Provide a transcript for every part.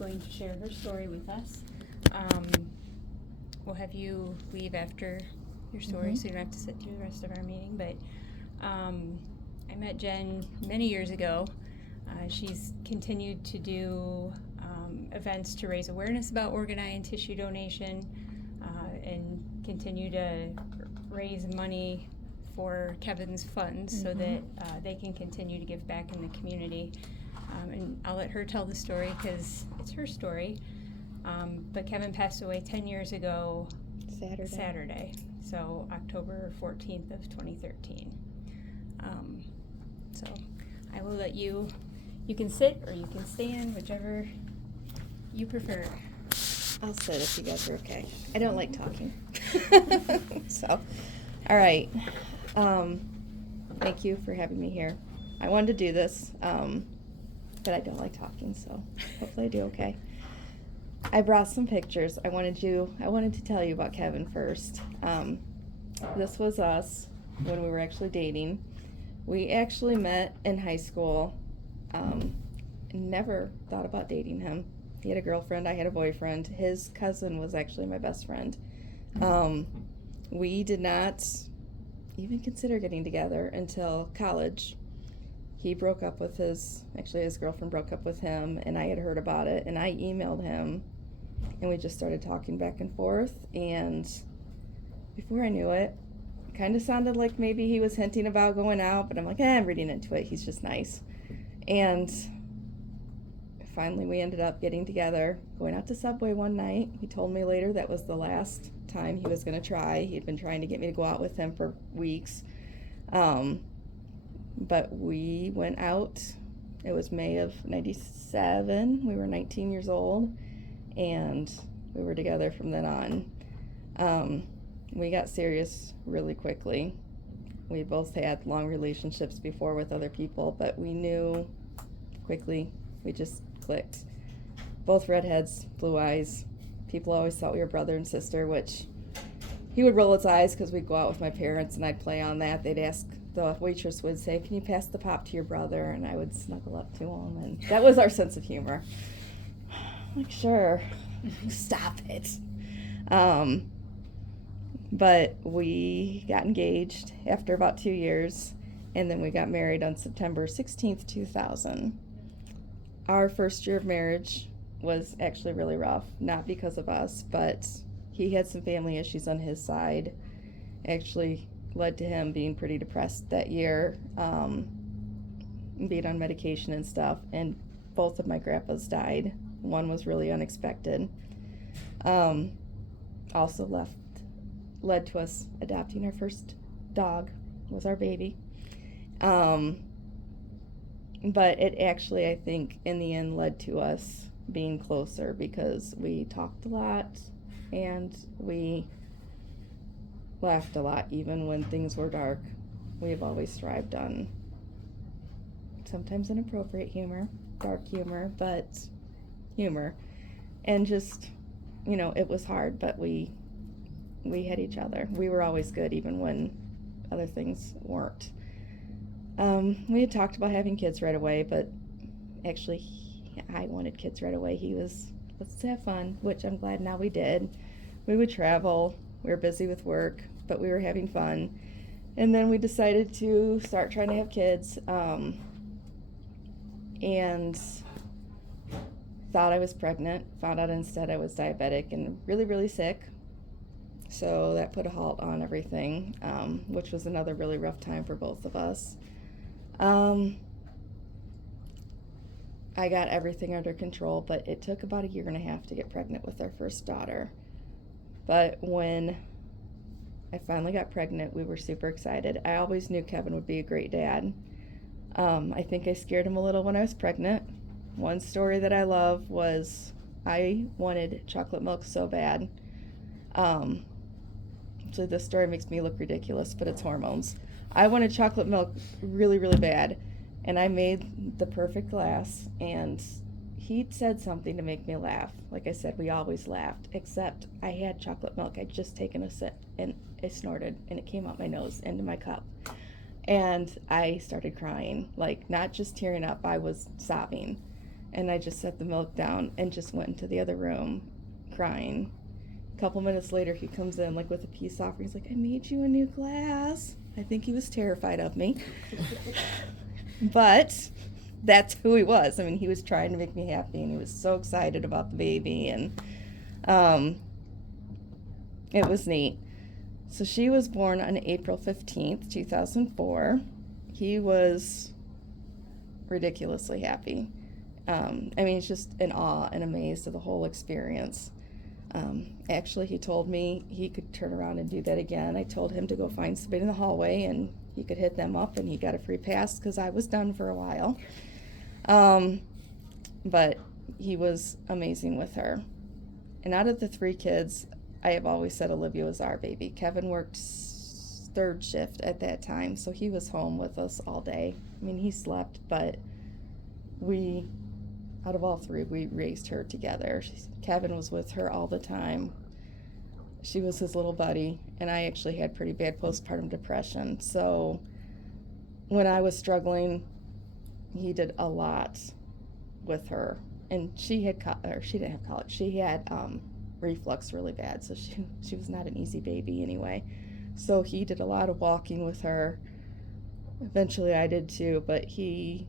going to share her story with us. We'll have you leave after your story, so you don't have to sit through the rest of our meeting. But I met Jen many years ago. She's continued to do events to raise awareness about organ, eye, and tissue donation, and continue to raise money for Kevin's funds so that they can continue to give back in the community. And I'll let her tell the story because it's her story. But Kevin passed away 10 years ago Saturday, so October 14th of 2013. So I will let you can sit or you can stand, whichever you prefer. I'll sit if you guys are okay. I don't like talking. So, all right. Thank you for having me here. I wanted to do this, but I don't like talking, so hopefully I do okay. I brought some pictures. I wanted to tell you about Kevin first. This was us when we were actually dating. We actually met in high school. Never thought about dating him. He had a girlfriend, I had a boyfriend. His cousin was actually my best friend. We did not even consider getting together until college. He broke up with his girlfriend broke up with him, and I had heard about it, and I emailed him, and we just started talking back and forth, and before I knew it, kind of sounded like maybe he was hinting about going out, but I'm like, I'm reading into it, he's just nice. And finally we ended up getting together, going out to Subway one night. He told me later that was the last time he was going to try. He'd been trying to get me to go out with him for weeks. But we went out. It was May of 97. We were 19 years old, and we were together from then on. We got serious really quickly. We both had long relationships before with other people, but we knew quickly. We just clicked. Both redheads, blue eyes. People always thought we were brother and sister, which he would roll his eyes because we'd go out with my parents and I'd play on that. They'd ask, the waitress would say, "Can you pass the pop to your brother?" And I would snuggle up to him, and that was our sense of humor. I'm like, sure, stop it. But we got engaged after about 2 years, and then we got married on September 16th, 2000. Our first year of marriage was actually really rough, not because of us, but he had some family issues on his side. Actually led to him being pretty depressed that year, being on medication and stuff, and both of my grandpas died. One was really unexpected. Also led to us adopting our first dog, was our baby. But it actually, I think, in the end led to us being closer because we talked a lot and we laughed a lot, even when things were dark. We've always thrived on sometimes inappropriate humor, dark humor, but humor. And just, it was hard, but we had each other. We were always good, even when other things weren't. We had talked about having kids right away, but actually I wanted kids right away. He was, let's have fun, which I'm glad now we did. We would travel. We were busy with work, but we were having fun. And then we decided to start trying to have kids, and thought I was pregnant. Found out instead I was diabetic and really, really sick. So that put a halt on everything, which was another really rough time for both of us. I got everything under control, but it took about 1.5 years to get pregnant with our first daughter. But when I finally got pregnant, we were super excited. I always knew Kevin would be a great dad. I think I scared him a little when I was pregnant. One story that I love was I wanted chocolate milk so bad. Actually, this story makes me look ridiculous, but it's hormones. I wanted chocolate milk really, really bad, and I made the perfect glass, and he said something to make me laugh. Like I said, we always laughed, except I had chocolate milk. I'd just taken a sip, and I snorted, and it came out my nose into my cup. And I started crying, like not just tearing up, I was sobbing. And I just set the milk down and just went into the other room crying. A couple minutes later, he comes in like with a peace offering. He's like, I made you a new glass. I think he was terrified of me. But that's who he was. I mean, he was trying to make me happy, and he was so excited about the baby, and it was neat. So she was born on April 15th, 2004. He was ridiculously happy. I mean, he's just in awe and amazed at the whole experience. Actually, he told me he could turn around and do that again. I told him to go find somebody in the hallway and he could hit them up, and he got a free pass because I was done for a while. But he was amazing with her. And out of the 3 kids, I have always said Olivia was our baby. Kevin worked 3rd shift at that time, so he was home with us all day. I mean, he slept, but out of all 3, we raised her together. Kevin was with her all the time. She was his little buddy, and I actually had pretty bad postpartum depression. So when I was struggling, he did a lot with her. And she didn't have colic. She had reflux really bad, so she was not an easy baby anyway. So he did a lot of walking with her. Eventually I did too, but he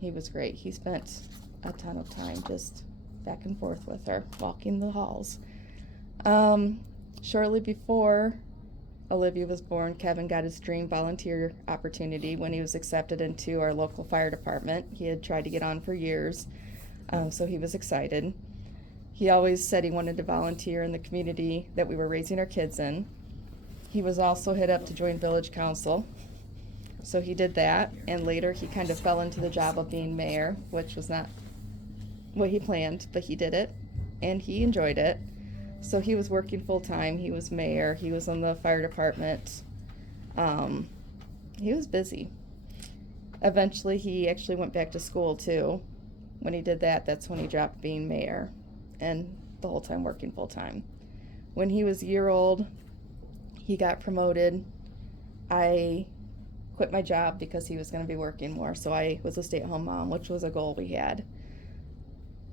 was great. He spent a ton of time just back and forth with her, walking the halls. Shortly before Olivia was born, Kevin got his dream volunteer opportunity when he was accepted into our local fire department. He had tried to get on for years, so he was excited. He always said he wanted to volunteer in the community that we were raising our kids in. He was also hit up to join village council, so he did that, and later he kind of fell into the job of being mayor, which was not what he planned, but he did it, and he enjoyed it. So he was working full-time. He was mayor. He was on the fire department. He was busy. Eventually, he actually went back to school, too. When he did that, that's when he dropped being mayor, and the whole time working full-time. When he was a year old, he got promoted. I quit my job because he was going to be working more, so I was a stay-at-home mom, which was a goal we had.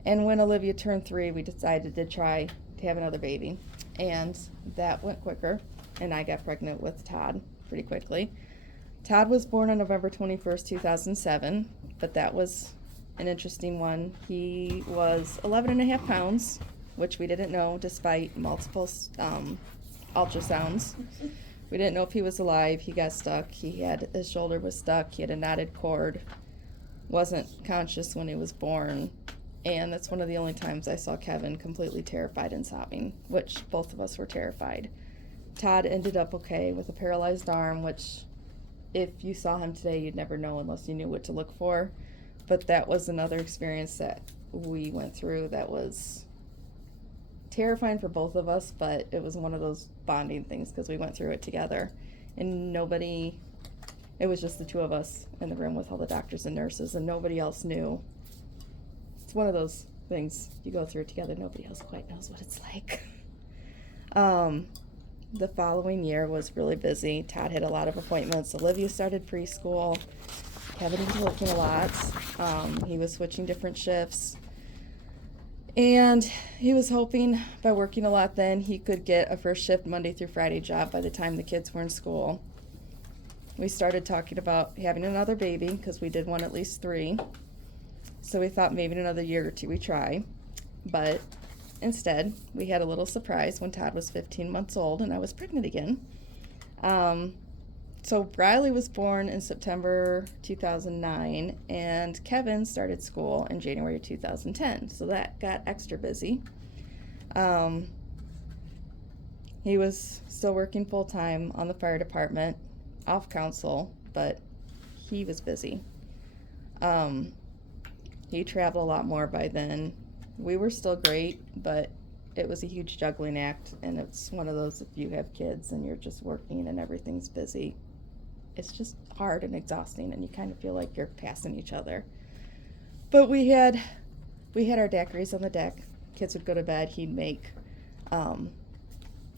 And when Olivia turned 3, we decided to try to have another baby, and that went quicker, and I got pregnant with Todd pretty quickly. Todd was born on November 21st, 2007, but that was an interesting one. He was 11 and a half pounds, which we didn't know despite multiple ultrasounds. We didn't know if he was alive. He got stuck. His shoulder was stuck. He had a knotted cord. Wasn't conscious when he was born. And that's one of the only times I saw Kevin completely terrified and sobbing, which both of us were terrified. Todd ended up okay with a paralyzed arm, which if you saw him today, you'd never know unless you knew what to look for. But that was another experience that we went through that was terrifying for both of us, but it was one of those bonding things because we went through it together. And it was just the 2 of us in the room with all the doctors and nurses, and nobody else knew. It's one of those things you go through together, nobody else quite knows what it's like. The following year was really busy. Todd had a lot of appointments. Olivia started preschool. Kevin was working a lot. He was switching different shifts. And he was hoping by working a lot then he could get a first shift Monday through Friday job by the time the kids were in school. We started talking about having another baby because we did want at least 3. So we thought maybe in another year or 2 we try. But instead, we had a little surprise when Todd was 15 months old and I was pregnant again. So Briley was born in September 2009, and Kevin started school in January 2010. So that got extra busy. He was still working full-time on the fire department, off council, but he was busy. He traveled a lot more by then. We were still great, but it was a huge juggling act, and it's one of those, if you have kids and you're just working and everything's busy, it's just hard and exhausting, and you kind of feel like you're passing each other. But we had our daiquiris on the deck. Kids would go to bed. He'd make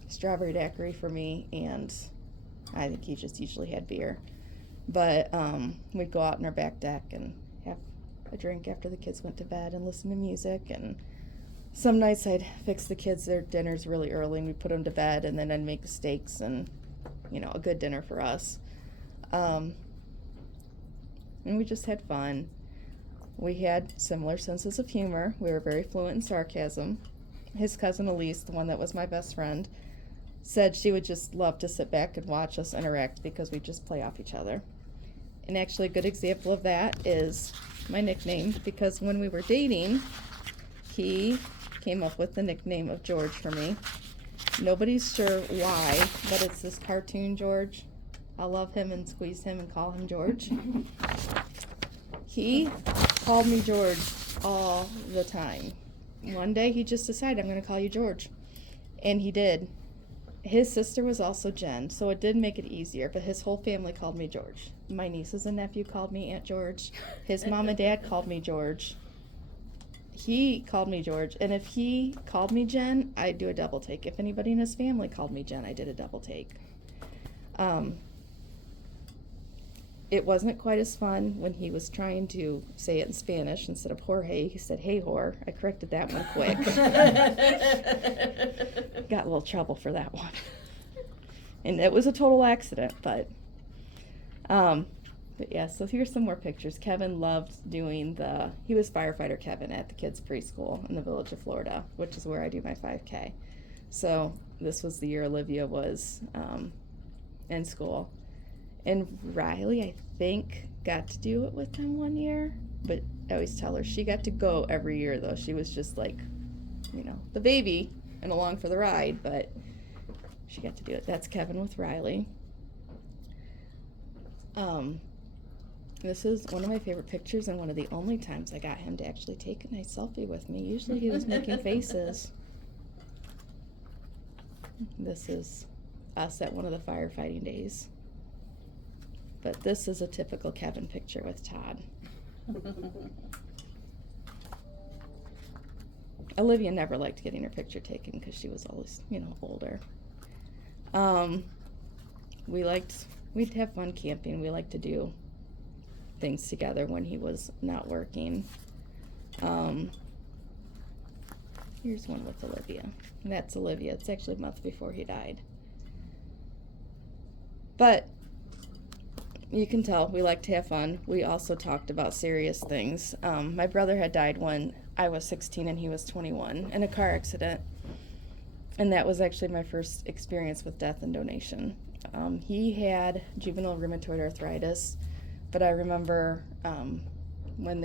strawberry daiquiri for me, and I think he just usually had beer. But we'd go out on our back deck and have a drink after the kids went to bed and listen to music. And some nights I'd fix the kids their dinners really early and we'd put them to bed, and then I'd make the steaks and, a good dinner for us. And we just had fun. We had similar senses of humor. We were very fluent in sarcasm. His cousin Elise, the one that was my best friend, said she would just love to sit back and watch us interact because we just play off each other. And actually a good example of that is my nickname, because when we were dating, he came up with the nickname of George for me. Nobody's sure why, but it's this cartoon George. I love him and squeeze him and call him George. He called me George all the time. One day he just decided, I'm going to call you George. And he did. His sister was also Jen, so it did make it easier, but his whole family called me George. My nieces and nephew called me Aunt George. His mom and dad called me George. He called me George, and if he called me Jen, I'd do a double take. If anybody in his family called me Jen, I did a double take. It wasn't quite as fun when he was trying to say it in Spanish instead of Jorge. He said, hey, whore. I corrected that one quick. Got a little trouble for that one. And it was a total accident, but yeah, so here's some more pictures. Kevin loved doing he was firefighter Kevin at the kids' preschool in the village of Florida, which is where I do my 5K. So this was the year Olivia was in school. And Riley, I think, got to do it with him one year, but I always tell her she got to go every year, though. She was just like, the baby and along for the ride, but she got to do it. That's Kevin with Riley. This is one of my favorite pictures and one of the only times I got him to actually take a nice selfie with me. Usually he was making faces. This is us at one of the firefighting days. But this is a typical Kevin picture with Todd. Olivia never liked getting her picture taken because she was always, older. We'd have fun camping. We liked to do things together when he was not working. Here's one with Olivia. And that's Olivia. It's actually a month before he died. But you can tell we like to have fun. We also talked about serious things. My brother had died when I was 16 and he was 21 in a car accident. And that was actually my first experience with death and donation. He had juvenile rheumatoid arthritis, but I remember when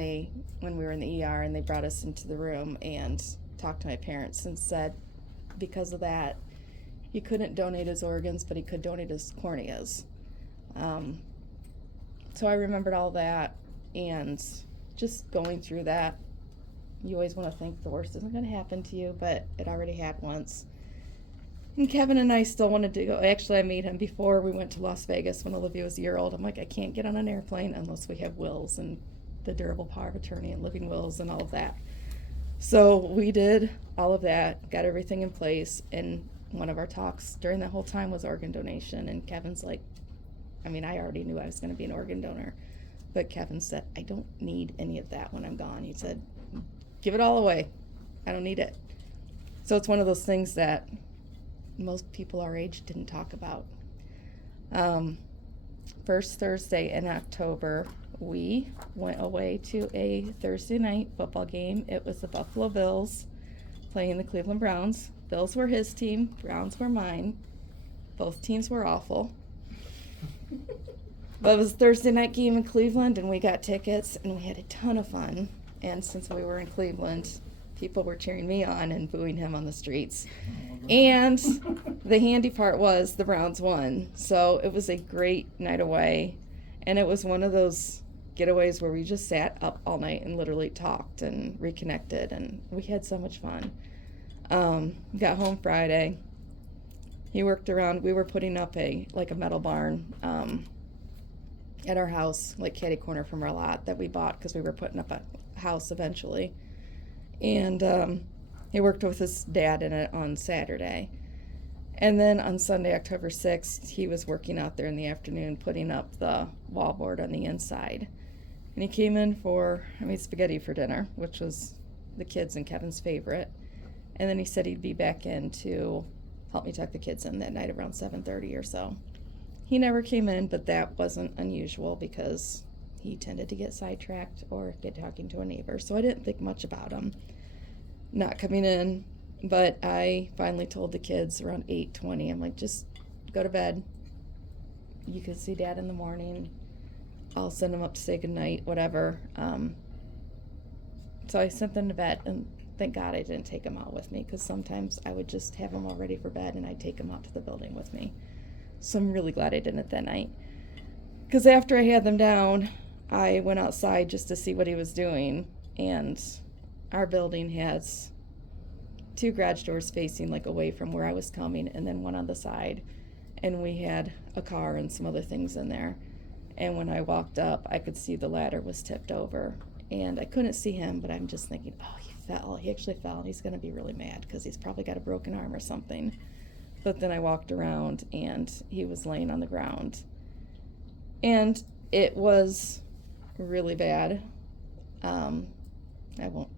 we were in the ER and they brought us into the room and talked to my parents and said because of that, he couldn't donate his organs, but he could donate his corneas. So I remembered all that, and just going through that, you always want to think the worst isn't going to happen to you, but it already had once. And Kevin and I still wanted to go. Actually, I made him before we went to Las Vegas when Olivia was a year old. I'm like, I can't get on an airplane unless we have wills and the durable power of attorney and living wills and all of that. So we did all of that, got everything in place, and one of our talks during that whole time was organ donation, and Kevin's like, I already knew I was going to be an organ donor, but Kevin said, I don't need any of that when I'm gone. He said, give it all away. I don't need it. So it's one of those things that most people our age didn't talk about. First Thursday in October, we went away to a Thursday night football game. It was the Buffalo Bills playing the Cleveland Browns. Bills were his team, Browns were mine. Both teams were awful. But it was a Thursday night game in Cleveland, and we got tickets, and we had a ton of fun. And since we were in Cleveland, people were cheering me on and booing him on the streets. And the handy part was the Browns won. So it was a great night away. And it was one of those getaways where we just sat up all night and literally talked and reconnected, and we had so much fun. Got home Friday. He worked around. We were putting up a metal barn at our house, like catty corner from our lot that we bought because we were putting up a house eventually. And he worked with his dad in it on Saturday. And then on Sunday, October 6th, he was working out there in the afternoon putting up the wallboard on the inside. And he came in for, spaghetti for dinner, which was the kids and Kevin's favorite. And then he said he'd be back in to help me tuck the kids in that night around 7:30 or so. He never came in, but that wasn't unusual because he tended to get sidetracked or get talking to a neighbor. So I didn't think much about him not coming in. But I finally told the kids around 8:20, I'm like, just go to bed. You can see Dad in the morning. I'll send them up to say goodnight, whatever. So I sent them to bed, and thank God I didn't take them out with me, because sometimes I would just have them all ready for bed and I'd take them out to the building with me. So I'm really glad I didn't that night. Because after I had them down, I went outside just to see what he was doing, and our building has 2 garage doors facing like away from where I was coming, and then one on the side, and we had a car and some other things in there. And when I walked up, I could see the ladder was tipped over, and I couldn't see him, but I'm just thinking, oh, he fell. He actually fell, and he's going to be really mad because he's probably got a broken arm or something. But then I walked around, and he was laying on the ground, and it was really bad. I won't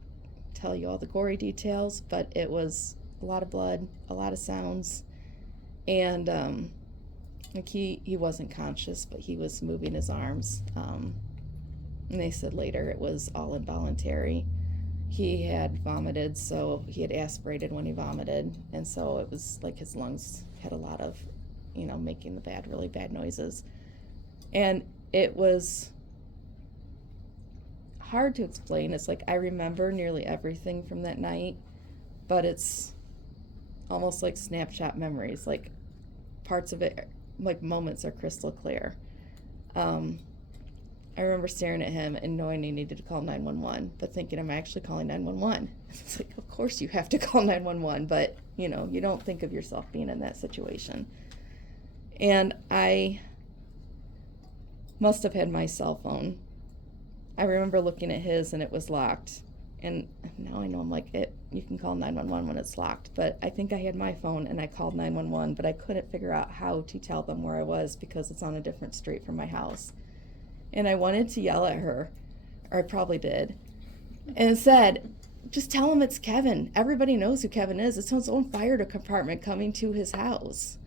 tell you all the gory details, but it was a lot of blood, a lot of sounds, and like he wasn't conscious, but he was moving his arms, and they said later it was all involuntary. He had vomited, so he had aspirated when he vomited, and so it was like his lungs had a lot of, making the really bad noises. And it was hard to explain. It's like I remember nearly everything from that night, but it's almost like snapshot memories. Like parts of it, like moments, are crystal clear. I remember staring at him and knowing he needed to call 911, but thinking, I'm actually calling 911. It's like, of course you have to call 911, but you don't think of yourself being in that situation. And I must have had my cell phone. I remember looking at his, and it was locked. And now I know, I'm like, you can call 911 when it's locked. But I think I had my phone, and I called 911, but I couldn't figure out how to tell them where I was because it's on a different street from my house. And I wanted to yell at her, or I probably did, and said, just tell him it's Kevin. Everybody knows who Kevin is. It's his own fire department coming to his house.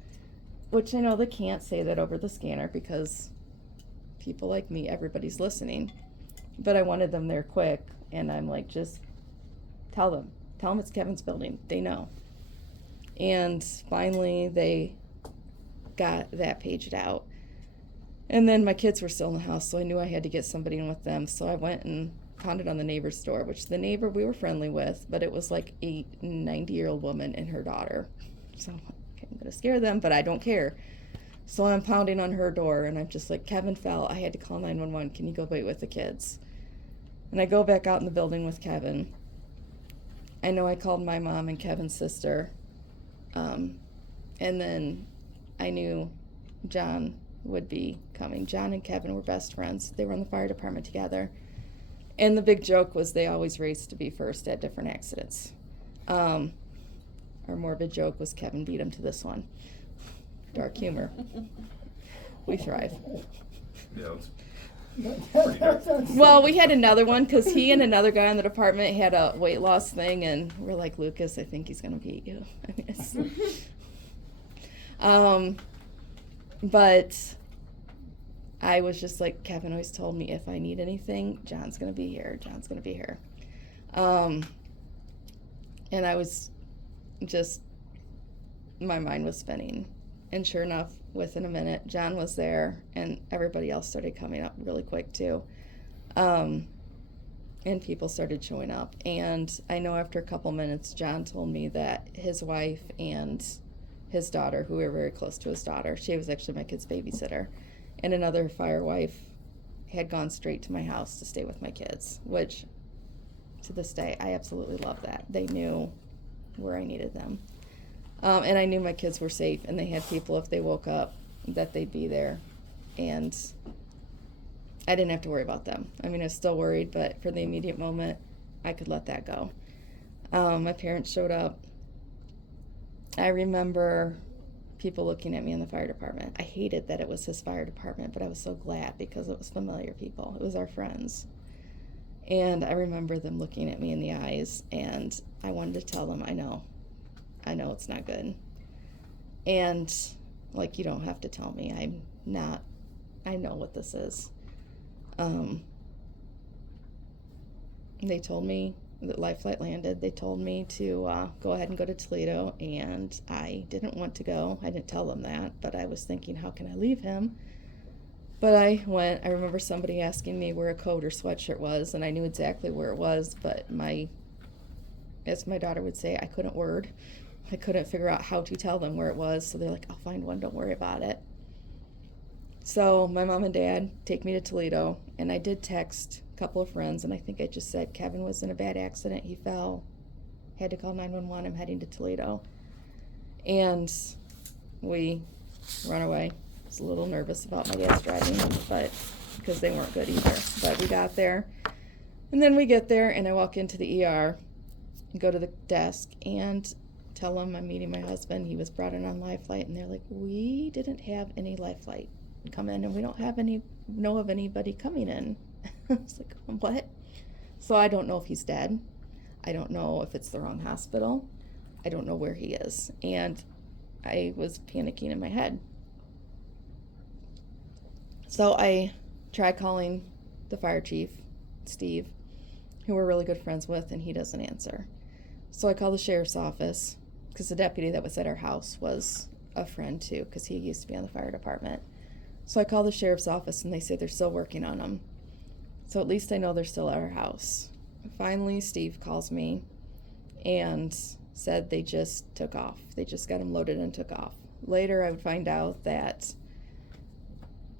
Which I know they can't say that over the scanner because people like me, everybody's listening. But I wanted them there quick, and I'm like, just tell them it's Kevin's building. They know. And finally they got that paged out. And then my kids were still in the house, so I knew I had to get somebody in with them. So I went and pounded on the neighbor's door, which the neighbor we were friendly with, but it was like a 90-year-old woman and her daughter. So I'm going to scare them, but I don't care. So I'm pounding on her door, and I'm just like, Kevin fell. I had to call 911. Can you go wait with the kids? And I go back out in the building with Kevin. I know I called my mom and Kevin's sister. And then I knew John would be coming. John and Kevin were best friends. They were in the fire department together. And the big joke was they always raced to be first at different accidents. Our morbid joke was Kevin beat him to this one. Dark humor. We thrive. Yeah, it's pretty dark. Well, we had another one because he and another guy in the department had a weight loss thing, and we're like, Lucas, I think he's going to beat you. I mean, it's, but I was just like, Kevin always told me if I need anything, John's going to be here. John's going to be here. And I was just, my mind was spinning. And sure enough, within a minute, John was there, and everybody else started coming up really quick too. And people started showing up. And I know after a couple minutes, John told me that his wife and his daughter, who we were very close to his daughter, she was actually my kid's babysitter, and another fire wife had gone straight to my house to stay with my kids, which to this day, I absolutely love that. They knew where I needed them. And I knew my kids were safe, and they had people, if they woke up, that they'd be there. And I didn't have to worry about them. I mean, I was still worried, but for the immediate moment, I could let that go. My parents showed up. I remember people looking at me in the fire department. I hated that it was his fire department, but I was so glad because it was familiar people. It was our friends. And I remember them looking at me in the eyes, and I wanted to tell them, I know it's not good. And, like, you don't have to tell me. I know what this is. They told me that Life Flight landed. They told me to go ahead and go to Toledo, and I didn't want to go. I didn't tell them that, but I was thinking, how can I leave him? But I went. I remember somebody asking me where a coat or sweatshirt was, and I knew exactly where it was, but as my daughter would say, I couldn't word. I couldn't figure out how to tell them where it was, so they're like, I'll find one, don't worry about it. So my mom and dad take me to Toledo, and I did text a couple of friends, and I think I just said, Kevin was in a bad accident, he fell, had to call 911, I'm heading to Toledo. And we run away. I was a little nervous about my dad's driving, but because they weren't good either. But we got there, and then we get there, and I walk into the ER and go to the desk and tell them I'm meeting my husband. He was brought in on Life Flight, and they're like, we didn't have any Life Flight come in, and we don't know of anybody coming in. I was like, what? So I don't know if he's dead. I don't know if it's the wrong hospital. I don't know where he is. And I was panicking in my head. So I tried calling the fire chief, Steve, who we're really good friends with, and he doesn't answer. So I called the sheriff's office, because the deputy that was at our house was a friend too, because he used to be on the fire department. So I called the sheriff's office, and they say they're still working on him. So at least I know they're still at our house. Finally, Steve calls me and said they just took off. They just got him loaded and took off. Later, I would find out that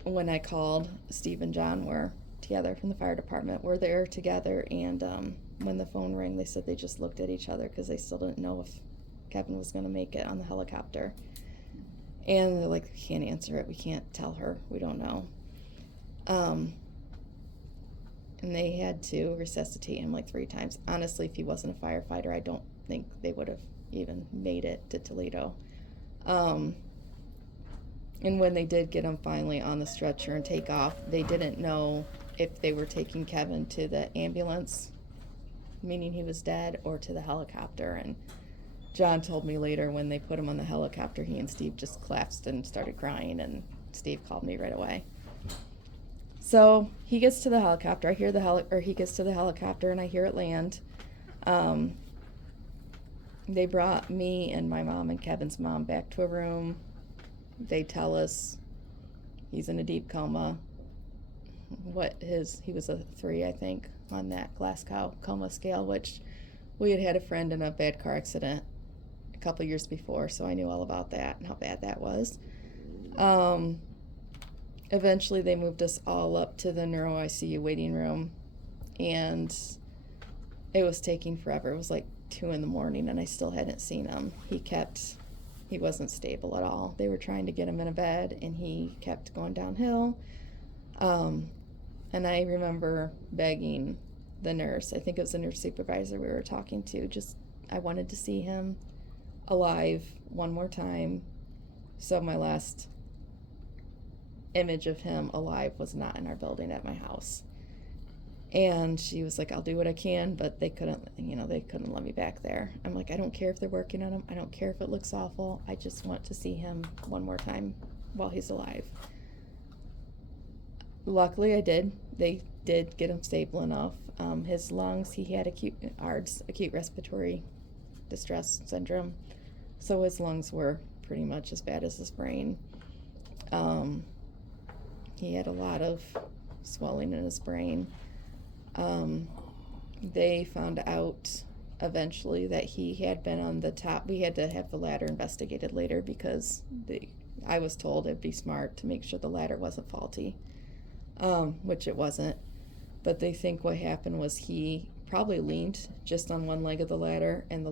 when I called, Steve and John were together from the fire department. We're there together, and when the phone rang, they said they just looked at each other because they still didn't know if Kevin was going to make it on the helicopter. And they're like, we can't answer it. We can't tell her. We don't know. And they had to resuscitate him like 3 times. Honestly, if he wasn't a firefighter, I don't think they would have even made it to Toledo. And when they did get him finally on the stretcher and take off, they didn't know if they were taking Kevin to the ambulance, meaning he was dead, or to the helicopter. And John told me later when they put him on the helicopter, he and Steve just collapsed and started crying, and Steve called me right away. So he gets to the helicopter. I hear he gets to the helicopter, and I hear it land. They brought me and my mom and Kevin's mom back to a room. They tell us he's in a deep coma. He was a 3, I think, on that Glasgow coma scale, which we had a friend in a bad car accident a couple years before, so I knew all about that and how bad that was. Eventually, they moved us all up to the neuro ICU waiting room, and it was taking forever. It was like 2 a.m, and I still hadn't seen him. He wasn't stable at all. They were trying to get him in a bed, and he kept going downhill. And I remember begging the nurse, I think it was the nurse supervisor we were talking to, I wanted to see him alive one more time. So my last image of him alive was not in our building at my house. And she was like, I'll do what I can, but they couldn't let me back there. I'm like, I don't care if they're working on him. I don't care if it looks awful. I just want to see him one more time while he's alive. Luckily, I did. They did get him stable enough. His lungs, he had acute respiratory distress syndrome. So his lungs were pretty much as bad as his brain. He had a lot of swelling in his brain. They found out eventually that he had been on the top. We had to have the ladder investigated later because I was told it'd be smart to make sure the ladder wasn't faulty, which it wasn't. But they think what happened was he probably leaned just on one leg of the ladder, and the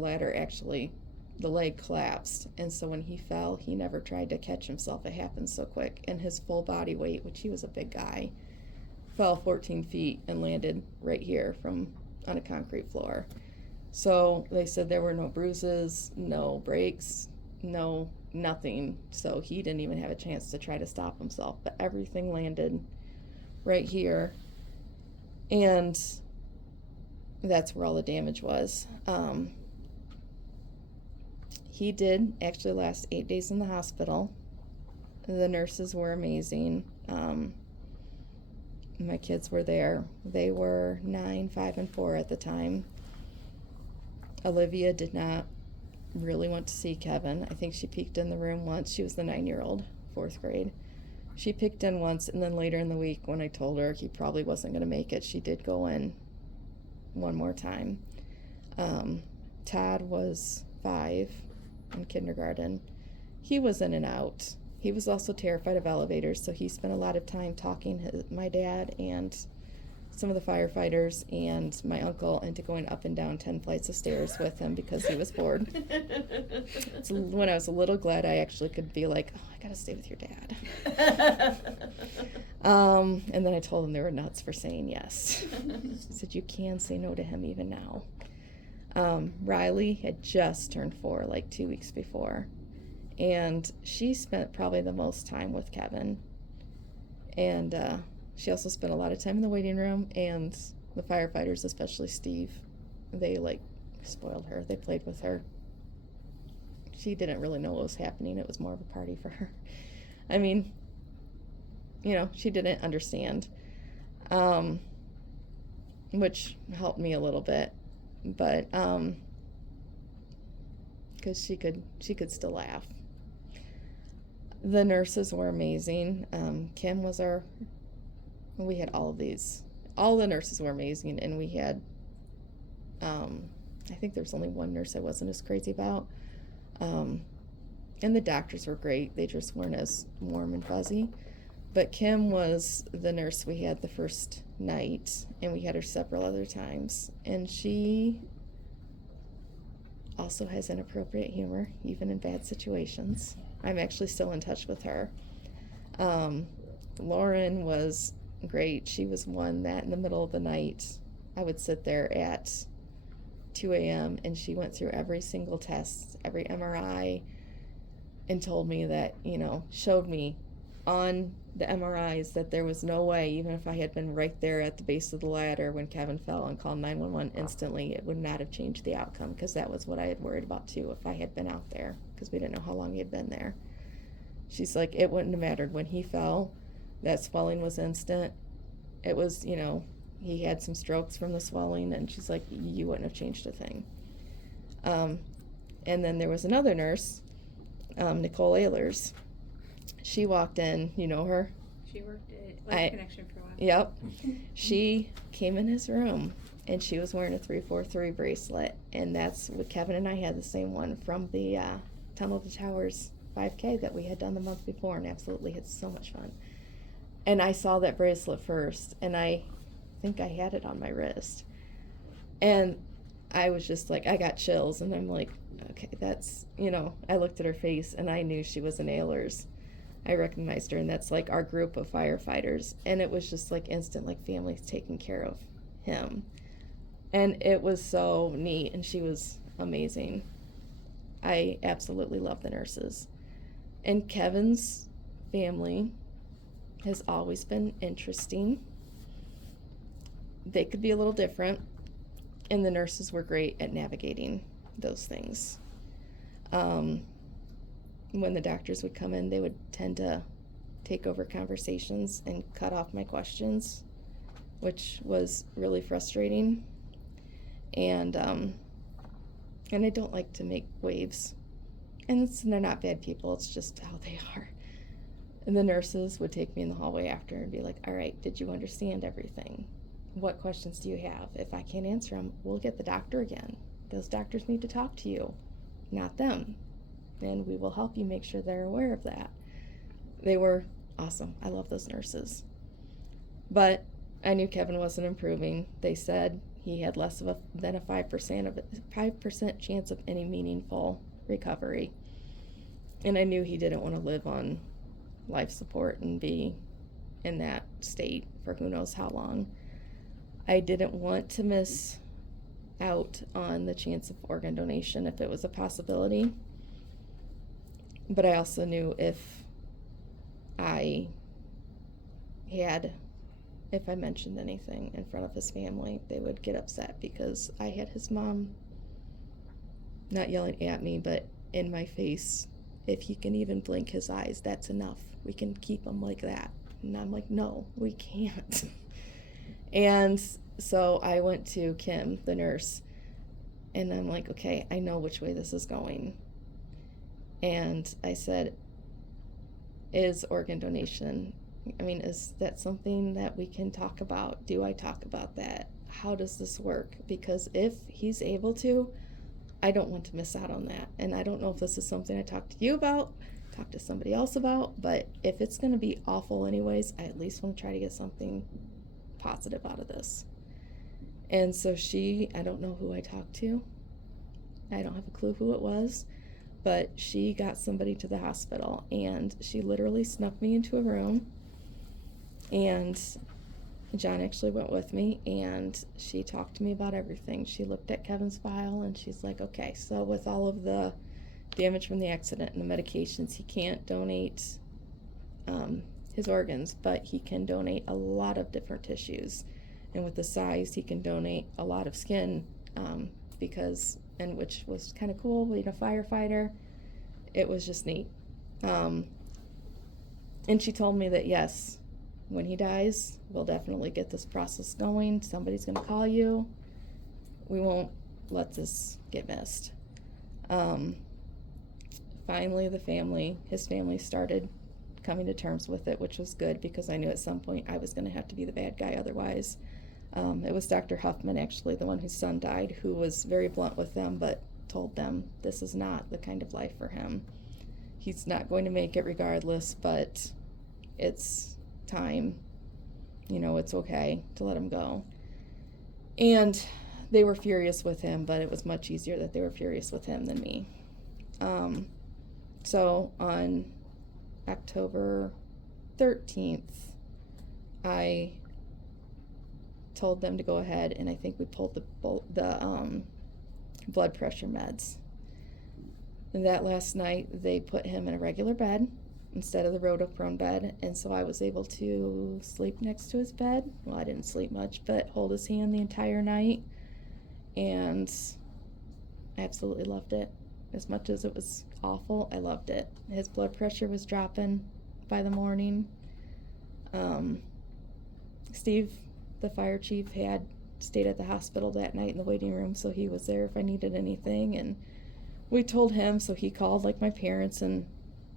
leg collapsed. And so when he fell, he never tried to catch himself. It happened so quick. And his full body weight, which he was a big guy, fell 14 feet and landed right here on a concrete floor. So they said there were no bruises, no breaks, no nothing, so he didn't even have a chance to try to stop himself, but everything landed right here, and that's where all the damage was. He did actually last 8 days in the hospital. The nurses were amazing. My kids were there. They were 9, 5, and 4 at the time. Olivia did not really want to see Kevin. I think she peeked in the room once. She was the 9-year-old, 4th grade. She peeked in once, and then later in the week when I told her he probably wasn't going to make it, she did go in one more time. Todd was 5 in kindergarten. He was in and out. He was also terrified of elevators, so he spent a lot of time talking my dad and some of the firefighters and my uncle into going up and down 10 flights of stairs with him because he was bored. So when I was a little glad I actually could be like, oh, I gotta stay with your dad. And then I told him they were nuts for saying yes. I said, you can say no to him even now. Riley had just turned 4 like 2 weeks before, and she spent probably the most time with Kevin, and she also spent a lot of time in the waiting room, and the firefighters, especially Steve, they like spoiled her. They played with her. She didn't really know what was happening. It was more of a party for her. I mean, you know, she didn't understand, which helped me a little bit. But because she could still laugh. The nurses were amazing. Kim was we had all of these. All the nurses were amazing, and we had, I think there was only one nurse I wasn't as crazy about. And the doctors were great. They just weren't as warm and fuzzy. But Kim was the nurse we had the first night, and we had her several other times. And she also has inappropriate humor, even in bad situations. I'm actually still in touch with her. Lauren was great. She was one that in the middle of the night, I would sit there at 2 a.m. and she went through every single test, every MRI, and told me that, you know, showed me on the MRIs that there was no way, even if I had been right there at the base of the ladder when Kevin fell and called 911 instantly, it would not have changed the outcome, because that was what I had worried about too, if I had been out there, because we didn't know how long he had been there. She's like, it wouldn't have mattered. When he fell, that swelling was instant. It was, you know, he had some strokes from the swelling, and she's like, you wouldn't have changed a thing. And then there was another nurse, Nicole Ehlers. She walked in, you know her? She worked at Life Connection for a while. Yep. She came in his room, and she was wearing a 343 bracelet, and that's what Kevin and I had, the same one from the Tunnel to Towers 5K that we had done the month before, and absolutely had so much fun. And I saw that bracelet first, and I think I had it on my wrist. And I was just like, I got chills, and I'm like, okay, that's, you know, I looked at her face, and I knew she was an Ehlers. I recognized her, and that's like our group of firefighters, and it was just like instant, like family taking care of him, and it was so neat, and she was amazing. I absolutely love the nurses, and Kevin's family has always been interesting. They could be a little different, and the nurses were great at navigating those things. When the doctors would come in, they would tend to take over conversations and cut off my questions, which was really frustrating. And I don't like to make waves. And they're not bad people, it's just how they are. And the nurses would take me in the hallway after and be like, all right, did you understand everything? What questions do you have? If I can't answer them, we'll get the doctor again. Those doctors need to talk to you, not them. And we will help you make sure they're aware of that. They were awesome. I love those nurses. But I knew Kevin wasn't improving. They said he had less than a 5% chance of any meaningful recovery. And I knew he didn't want to live on life support and be in that state for who knows how long. I didn't want to miss out on the chance of organ donation if it was a possibility. But I also knew if I mentioned anything in front of his family, they would get upset because I had his mom not yelling at me, but in my face, if he can even blink his eyes, that's enough. We can keep him like that. And I'm like, no, we can't. And so I went to Kim, the nurse, and I'm like, okay, I know which way this is going. And I said, is organ donation, is that something that we can talk about? Do I talk about that? How does this work? Because if he's able to, I don't want to miss out on that. And I don't know if this is something I talk to you about, talk to somebody else about, but if it's going to be awful anyways, I at least want to try to get something positive out of this. And so I don't know who I talked to. I don't have a clue who it was, but she got somebody to the hospital, and she literally snuck me into a room, and John actually went with me, and she talked to me about everything. She looked at Kevin's file, and she's like, okay, so with all of the damage from the accident and the medications, he can't donate his organs, but he can donate a lot of different tissues. And with the size, he can donate a lot of skin, which was kind of cool, being a firefighter. It was just neat. And she told me that, yes, when he dies, we'll definitely get this process going. Somebody's going to call you. We won't let this get missed. Finally, his family started coming to terms with it, which was good because I knew at some point I was going to have to be the bad guy otherwise. It was Dr. Huffman, actually, the one whose son died, who was very blunt with them, but told them this is not the kind of life for him. He's not going to make it regardless, but it's time. It's okay to let him go. And they were furious with him, but it was much easier that they were furious with him than me. So on October 13th, I told them to go ahead, and I think we pulled the blood pressure meds. And that last night, they put him in a regular bed instead of the rhodoprone bed, and so I was able to sleep next to his bed. Well, I didn't sleep much, but hold his hand the entire night, and I absolutely loved it. As much as it was awful, I loved it. His blood pressure was dropping by the morning. Steve, the fire chief, had stayed at the hospital that night in the waiting room, so he was there if I needed anything, and we told him, so he called my parents and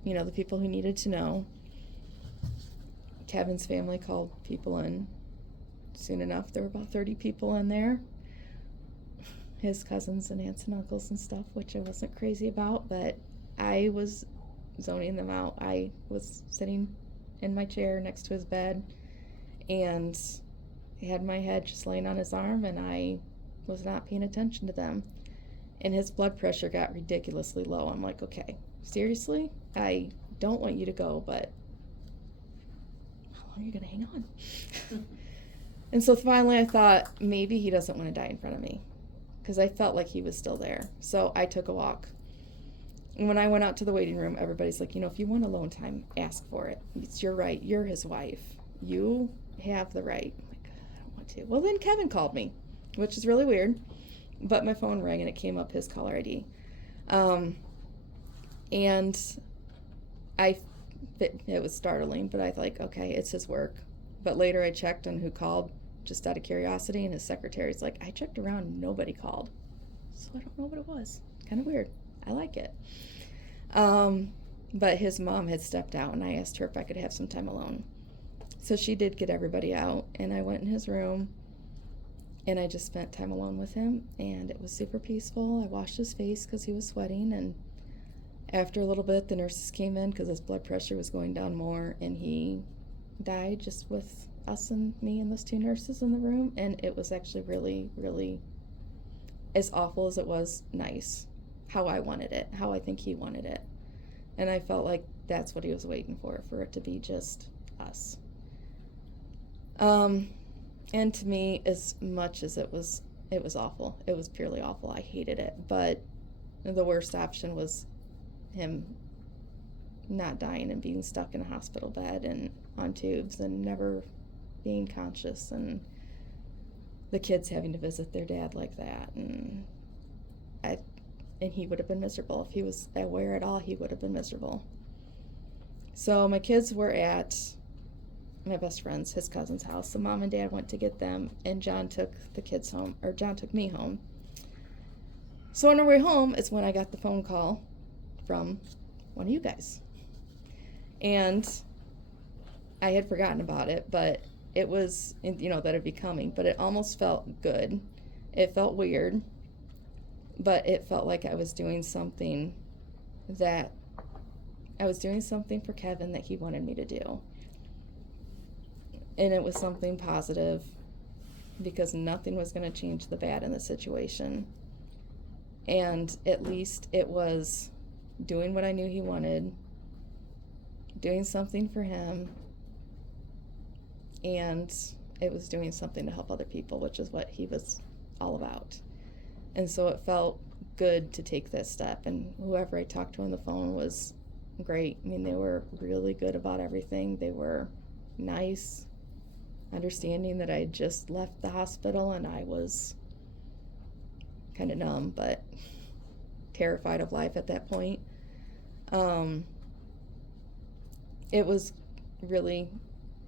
the people who needed to know. Kevin's family called people in. Soon enough, there were about 30 people in there. His cousins and aunts and uncles and stuff, which I wasn't crazy about, but I was zoning them out. I was sitting in my chair next to his bed, and I had my head just laying on his arm, and I was not paying attention to them. And his blood pressure got ridiculously low. I'm like, okay, seriously? I don't want you to go, but how long are you going to hang on? And so finally I thought, maybe he doesn't want to die in front of me, because I felt like he was still there. So I took a walk. And when I went out to the waiting room, everybody's like, if you want alone time, ask for it. It's your right. You're his wife. You have the right. I'm like, I don't want to. Well, then Kevin called me, which is really weird. But my phone rang and it came up his caller ID. And it was startling, but I was like, okay, it's his work. But later I checked on who called just out of curiosity, and his secretary's like, I checked around, nobody called. So I don't know what it was. Kind of weird. I like it. But his mom had stepped out, and I asked her if I could have some time alone. So she did get everybody out, and I went in his room, and I just spent time alone with him, and it was super peaceful. I washed his face because he was sweating, and after a little bit, the nurses came in because his blood pressure was going down more, and he died just with us and me and those two nurses in the room, and it was actually really, really, as awful as it was, nice. How I wanted it, how I think he wanted it. And I felt like that's what he was waiting for it to be just us. And to me, as much as it was awful. It was purely awful. I hated it. But the worst option was him not dying and being stuck in a hospital bed and on tubes and never being conscious, and the kids having to visit their dad like that. And he would have been miserable. If he was aware at all, he would have been miserable. So my kids were at my best friend's, his cousin's house. So mom and dad went to get them, and John took the kids home, or John took me home. So on our way home is when I got the phone call from one of you guys. And I had forgotten about it, but it was, that it'd be coming, but it almost felt good. It felt weird, but it felt like I was doing something for Kevin that he wanted me to do. And it was something positive, because nothing was going to change the bad in the situation. And at least it was doing what I knew he wanted, doing something for him, and it was doing something to help other people, which is what he was all about. And so it felt good to take this step, and whoever I talked to on the phone was great. I mean, they were really good about everything. They were nice, understanding that I had just left the hospital and I was kind of numb, but terrified of life at that point.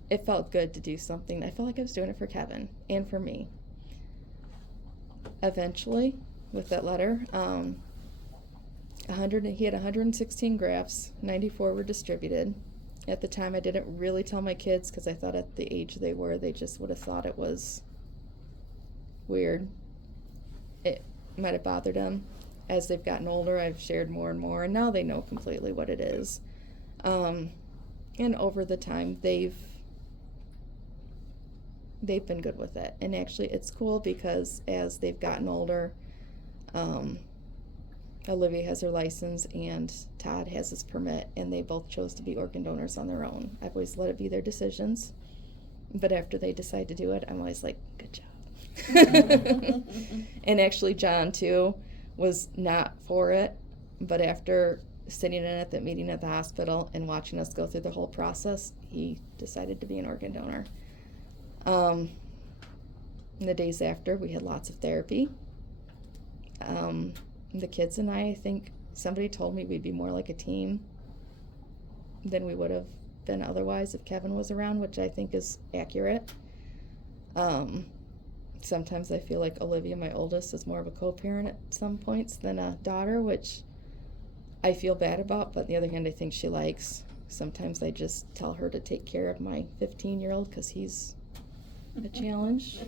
It felt good to do something. I felt like I was doing it for Kevin and for me. Eventually, with that letter, he had 116 grafts, 94 were distributed. At the time, I didn't really tell my kids, because I thought at the age they were, they just would have thought it was weird. It might have bothered them. As they've gotten older, I've shared more and more, and now they know completely what it is. And over the time, they've been good with it. And actually, it's cool because as they've gotten older, Olivia has her license and Todd has his permit, and they both chose to be organ donors on their own. I've always let it be their decisions, but after they decide to do it, I'm always like, good job. And actually, John too was not for it, but after sitting in at that meeting at the hospital and watching us go through the whole process, he decided to be an organ donor. In the days after, we had lots of therapy. The kids and I think somebody told me we'd be more like a team than we would have been otherwise if Kevin was around, which I think is accurate. Sometimes I feel like Olivia, my oldest, is more of a co-parent at some points than a daughter, which I feel bad about, but on the other hand, I think she likes. Sometimes I just tell her to take care of my 15-year-old because he's a challenge.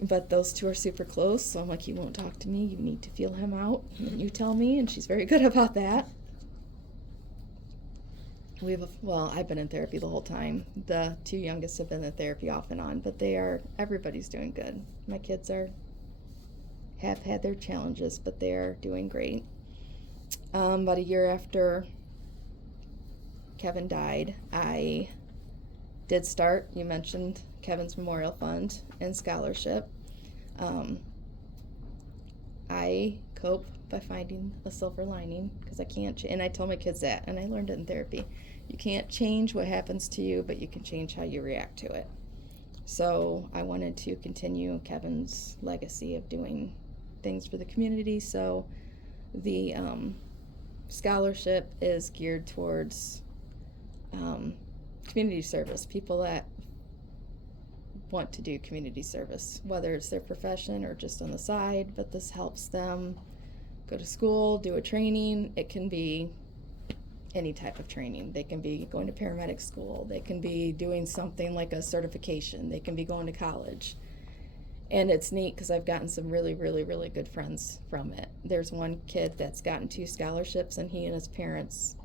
But those two are super close, so I'm like, he won't talk to me. You need to feel him out. And then you tell me, and she's very good about that. I've been in therapy the whole time. The two youngest have been in therapy off and on, but everybody's doing good. My kids have had their challenges, but they are doing great. About a year after Kevin died, I did start, you mentioned Kevin's Memorial Fund and scholarship. I cope by finding a silver lining, because I can't, and I tell my kids that, and I learned it in therapy. You can't change what happens to you, but you can change how you react to it. So I wanted to continue Kevin's legacy of doing things for the community. So the scholarship is geared towards community service, people that want to do community service, whether it's their profession or just on the side, but this helps them go to school, do a training. It can be any type of training. They can be going to paramedic school. They can be doing something like a certification. They can be going to college. And it's neat because I've gotten some really, really, really good friends from it. There's one kid that's gotten 2 scholarships, and he and his parents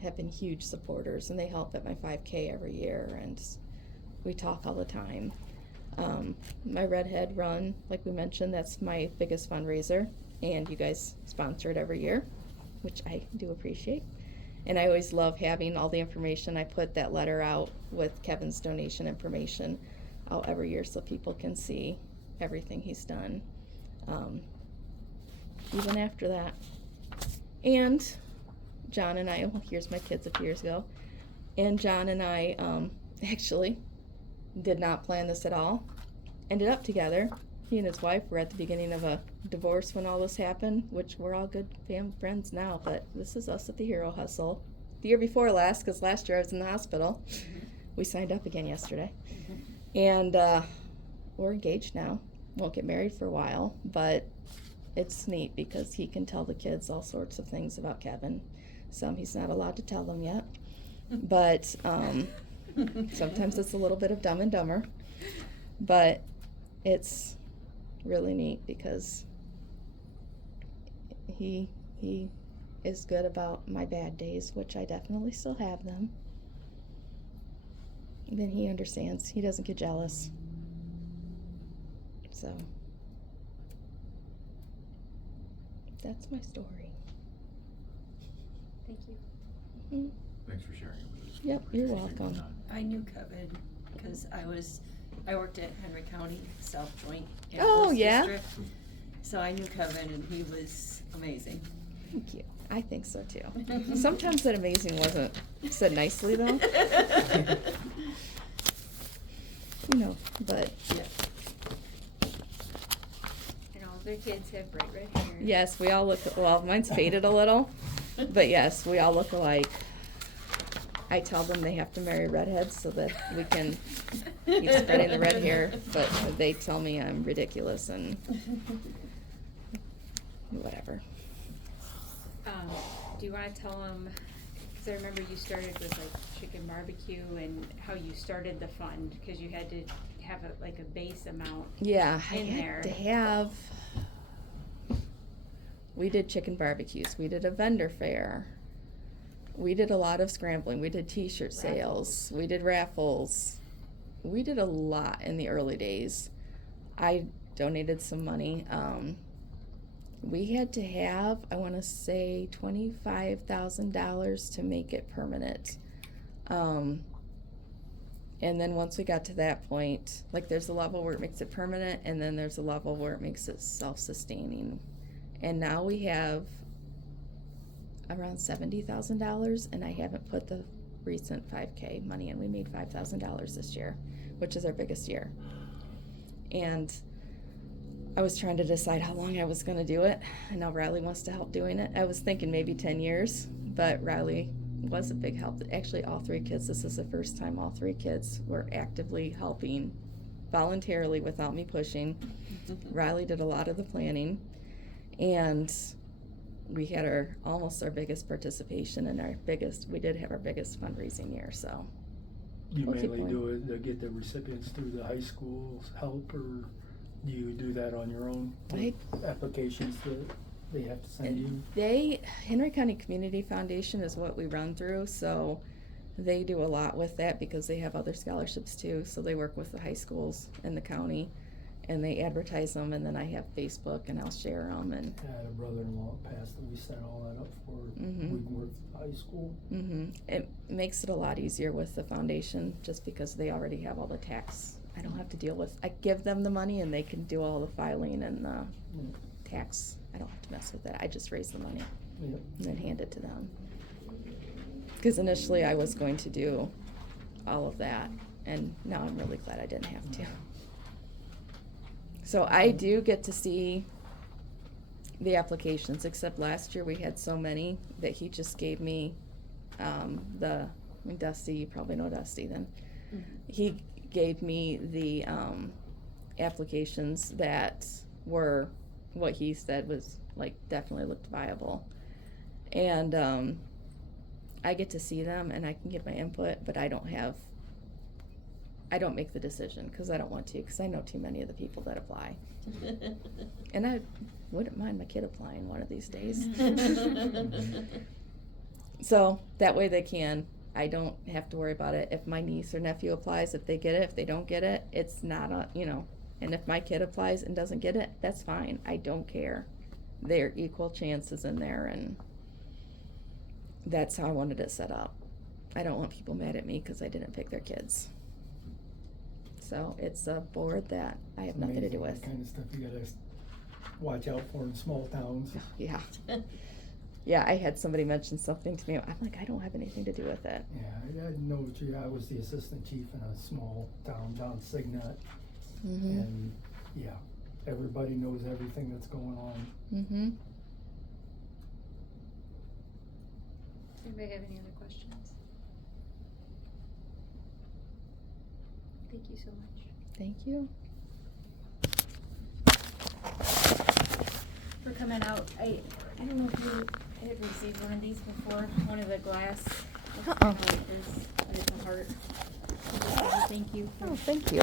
have been huge supporters, and they help at my 5K every year, and we talk all the time. My Redhead Run, like we mentioned, that's my biggest fundraiser, and you guys sponsor it every year, which I do appreciate. And I always love having all the information. I put that letter out with Kevin's donation information out every year so people can see everything he's done, even after that. And John and I, well, here's my kids a few years ago, and John and I actually did not plan this at all. Ended up together. He and his wife were at the beginning of a divorce when all this happened, which we're all good friends now, but this is us at the Hero Hustle. The year before last, because last year I was in the hospital. We signed up again yesterday. And we're engaged now. Won't get married for a while, but it's neat because he can tell the kids all sorts of things about Kevin. Some he's not allowed to tell them yet, but sometimes it's a little bit of Dumb and Dumber. But it's really neat because he is good about my bad days, which I definitely still have them. And then he understands. He doesn't get jealous. So that's my story. Thank you. Mhm. Thanks for sharing it with us. Yep, Appreciate you're you taking the welcome. time. I knew Kevin because I worked at Henry County South Joint. Oh, Ambulance yeah? District. So I knew Kevin and he was amazing. Thank you. I think so too. Sometimes that amazing wasn't said nicely though. You know, but Yeah. And all of their kids have bright red hair. yes, we all look, well, mine's faded a little, but yes, we all look alike. I tell them they have to marry redheads so that we can keep spreading the red hair, but they tell me I'm ridiculous and whatever. Do you want to tell them, because I remember you started with like chicken barbecue and how you started the fund, because you had to have like a base amount. Yeah, I In had there. to have. We did chicken barbecues. We did a vendor fair. We did a lot of scrambling. We did T-shirt sales. We did raffles. We did a lot in the early days. I donated some money. We had to have, I want to say, $25,000 to make it permanent. And then once we got to that point, like there's a level where it makes it permanent, and then there's a level where it makes it self-sustaining. And now we have around $70,000, and I haven't put the recent 5K money in. We made $5,000 this year, which is our biggest year. And I was trying to decide how long I was going to do it. I know Riley wants to help doing it. I was thinking maybe 10 years, but Riley was a big help. Actually, all three kids, this is the first time all three kids were actively helping voluntarily without me pushing. Riley did a lot of the planning, and we had almost our biggest participation and we did have our biggest fundraising year, so. You We'll keep mainly going. do it to get the recipients through the high school's help, or do you do that on your own? I- Applications that they have to send you? Henry County Community Foundation is what we run through, so they do a lot with that because they have other scholarships too, so they work with the high schools in the county, and they advertise them, and then I have Facebook, and I'll share them, and I had a brother-in-law passed that we set all that up for Mhm. Wigworth High School. It makes it a lot easier with the foundation, just because they already have all the tax. I don't have to deal with, I give them the money, and they can do all the filing and the tax. I don't have to mess with that. I just raise the money Yep. and then hand it to them. Because initially I was going to do all of that, and now I'm really glad I didn't have to. So I do get to see the applications, except last year we had so many that he just gave me Dusty, you probably know Dusty then. He gave me the applications that were what he said was like definitely looked viable. And I get to see them and I can give my input, but I don't make the decision because I don't want to, because I know too many of the people that apply. And I wouldn't mind my kid applying one of these days. So that way they can. I don't have to worry about it. If my niece or nephew applies, if they get it, if they don't get it, it's not and if my kid applies and doesn't get it, that's fine. I don't care. They're equal chances in there, and that's how I wanted it set up. I don't want people mad at me because I didn't pick their kids. So it's a board that I have nothing to do with. Kind of stuff you gotta watch out for in small towns. Yeah. yeah, I had somebody mention something to me. I'm like, I don't have anything to do with it. Yeah, I know what you, I was the assistant chief in a small town down Signet, Mm-hmm. and yeah, everybody knows everything that's going on. Mm-hmm. Anybody have any other questions? Thank you so much. Thank you. For coming out. I don't know if you had received one of these before. One of the glass. I don't know what it is, but it's a heart. So just as a thank you. Oh, thank you.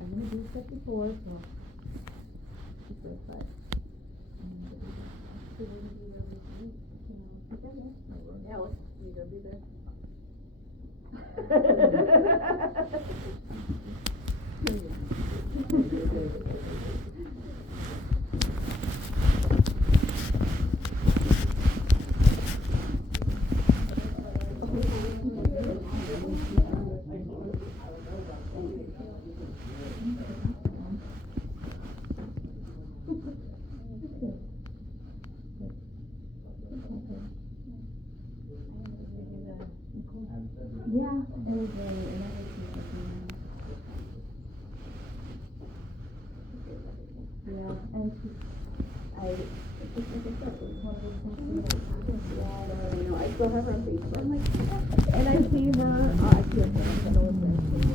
I'm gonna do step before, so keep it aside. Yeah, look, you gonna be there. Yeah, it was yeah, and it's just like I said, it was one of those things that I don't know, I still have her on Facebook. I'm like, and I see her, I see her, I don't know what